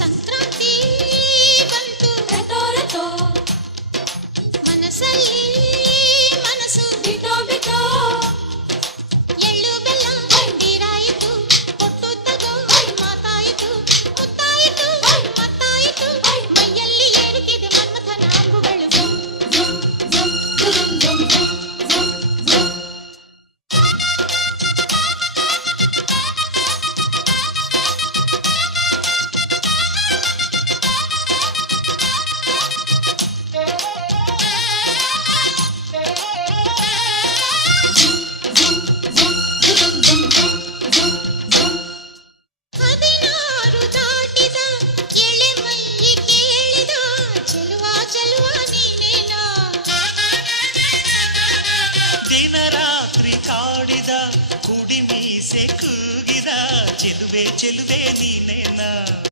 ಸಂಕ್ರಾಂತಿ ಬಂತು ರಟೋ ರಟೋ ಮನಸ್ಸಲ್ಲಿ ಮನಸ್ಸು ಬಿಟೋ ಬಿಟೋ ಎಳ್ಳು ಬೆಲ್ಲ ನೀರಾಯಿತು ಕೊಟ್ಟು ತಗೋ ಮಾತಾಯಿತು ಮುತ್ತಾಯಿತು ಮತ್ತಾಯಿತು ಮೈಯಲ್ಲಿ ಏರುತ್ತಿದೆ ಮನ್ಮಥನ ಅಂಬುಗಳು ಹದಿನಾರು ದಾಟಿದ ಎಳೆ ಮೈ ಕೇಳಿದ ಚೆಲುವ ಚೆಲುವ ನೀನೇನಾ ದಿನ ರಾತ್ರಿ ಕಾಡಿದ ಕುಡಿ ಮೀಸೆ ಕೂಗಿದ ಚೆಲುವೆ ಚೆಲುವೆ ನೀನೆ